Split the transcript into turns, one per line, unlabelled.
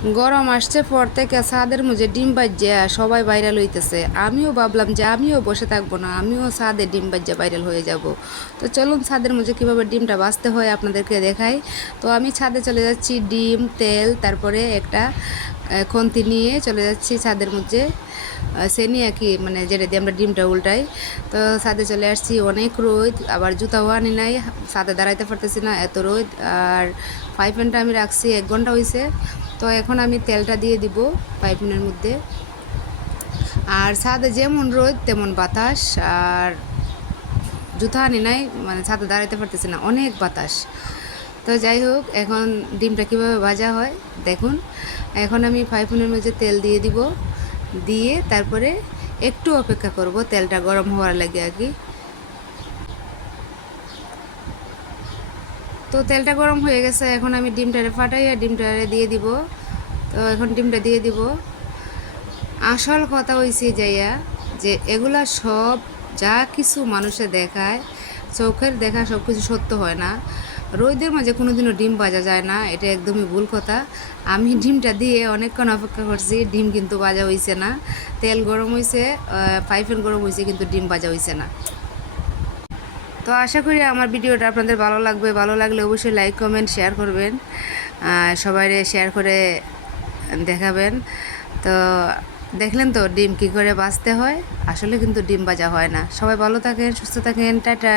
গরম আসছে, পর থেকে ছাদের মধ্যে ডিম বাজ্যা সবাই ভাইরাল হইতেছে। আমিও ভাবলাম যে আমিও বসে থাকব না, আমিও ছাদে ডিম বাজ্যা ভাইরাল হয়ে যাব। তো চলুন ছাদের মধ্যে কীভাবে ডিমটা বাঁচতে হয় আপনাদেরকে দেখাই। তো আমি ছাদে চলে যাচ্ছি, ডিম, তেল, তারপরে একটা খন্তি নিয়ে চলে যাচ্ছি ছাদের মধ্যে। সেনি আর কি মানে যেটা দিয়ে আমরা ডিমটা উল্টাই। তো ছাদে চলে আসছি, অনেক রোদ, আবার জুতাও আনি নাই, ছাদে দাঁড়াইতে পারতেছি না, এত রোদ, আর ফাইভ প্যানটা আমি রাখছি, এক ঘণ্টা হয়েছে তো এখন আমি তেলটা দিয়ে দিব পাইপিনের মধ্যে। আর ছাদে যেমন রোদ, তেমন বাতাস। আর জুতা আনি নাই মানে ছাদে দাঁড়াইতে পারতেছে না, অনেক বাতাস। তো যাই হোক, এখন ডিমটা কীভাবে ভাজা হয়, দেখুন। এখন আমি ফাইফুনের মধ্যে তেল দিয়ে দিব। দিয়ে তারপরে একটু অপেক্ষা করব, তেলটা গরম হওয়ার লাগে আর কি। তো তেলটা গরম হয়ে গেছে, এখন আমি ডিমটারে ফাটাইয়া ডিমটারে দিয়ে দিব। তো এখন ডিমটা দিয়ে দিব। আসল কথা হয়েছে যাইয়া যে এগুলা সব যা কিছু মানুষে দেখায়, চোখের দেখা সব কিছু সত্য হয় না। রোদের মাঝে কোনোদিনও ডিম বাজা যায় না, এটা একদমই ভুল কথা। আমি ডিমটা দিয়ে অনেকক্ষণ অপেক্ষা করছি, ডিম কিন্তু বাজা হয়েছে না। তেল গরম হয়েছে পাইপেন গরম হয়েছে কিন্তু ডিম বাজা হয়েছে না। তো আশা করি আমার ভিডিওটা আপনাদের ভালো লাগবে। ভালো লাগলে অবশ্যই লাইক কমেন্ট শেয়ার করবেন। সবাই শেয়ার করে দেখাবেন। তো দেখলেন তো ডিম কী করে বাঁচতে হয়? আসলে কিন্তু ডিম বাজা হয় না। সবাই ভালো থাকেন, সুস্থ থাকেন। টাটা।